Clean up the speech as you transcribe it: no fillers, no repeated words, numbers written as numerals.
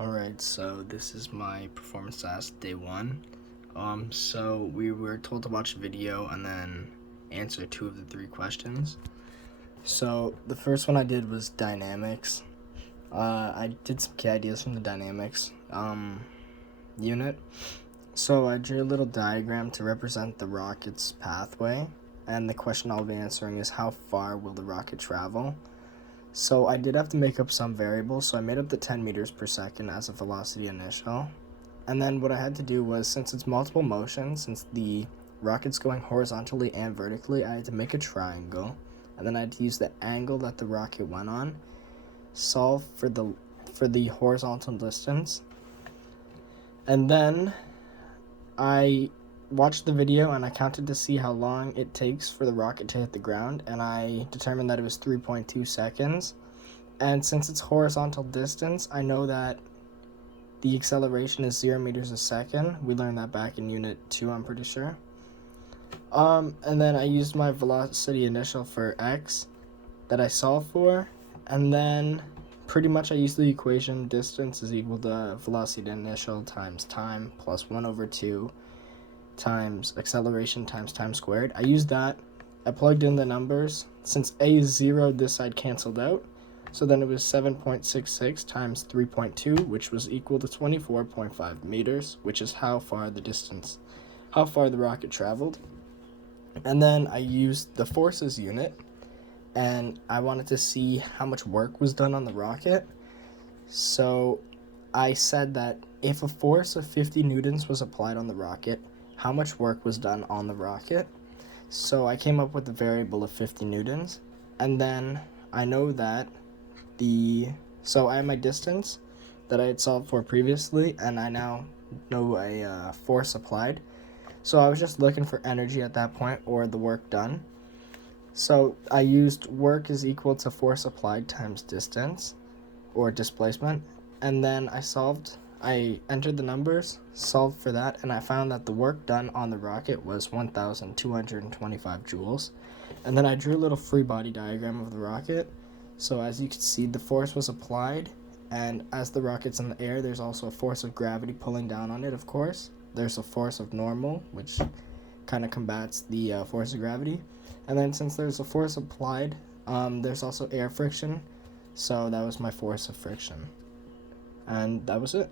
Alright, so this is my performance task day one. So we were told to watch a video and then answer two of the three questions. So the first one I did was dynamics. I did some key ideas from the dynamics unit. So I drew a little diagram to represent the rocket's pathway, and the question I'll be answering is how far will the rocket travel? So I did have to make up some variables, so I made up the 10 meters per second as a velocity initial. And then what I had to do was, since it's multiple motion, since the rocket's going horizontally and vertically, I had to make a triangle. And then I had to use the angle that the rocket went on, solve for the horizontal distance. And then I watched the video and I counted to see how long it takes for the rocket to hit the ground, and I determined that it was 3.2 seconds. And since it's horizontal distance, I know that the acceleration is 0 meters a second. We learned that back in unit 2, I'm pretty sure. And then I used my velocity initial for x that I solved for, and then pretty much I used the equation distance is equal to velocity initial times time plus 1/2 times acceleration times time squared. I used that. I plugged in the numbers. Since a is 0, this side canceled out. So then it was 7.66 times 3.2, which was equal to 24.5 meters, which is how far the rocket traveled. And then I used the forces unit, and I wanted to see how much work was done on the rocket. So I said that if a force of 50 newtons was applied on the rocket, how much work was done on the rocket. So I came up with the variable of 50 newtons, and then I know that so I have my distance that I had solved for previously, and I now know a force applied. So I was just looking for energy at that point, or the work done. So I used work is equal to force applied times distance, or displacement, and then I entered the numbers, solved for that, and I found that the work done on the rocket was 1,225 joules. And then I drew a little free body diagram of the rocket. So as you can see, the force was applied, and as the rocket's in the air, there's also a force of gravity pulling down on it, of course. There's a force of normal, which kind of combats the force of gravity. And then since there's a force applied, there's also air friction. So that was my force of friction. And that was it.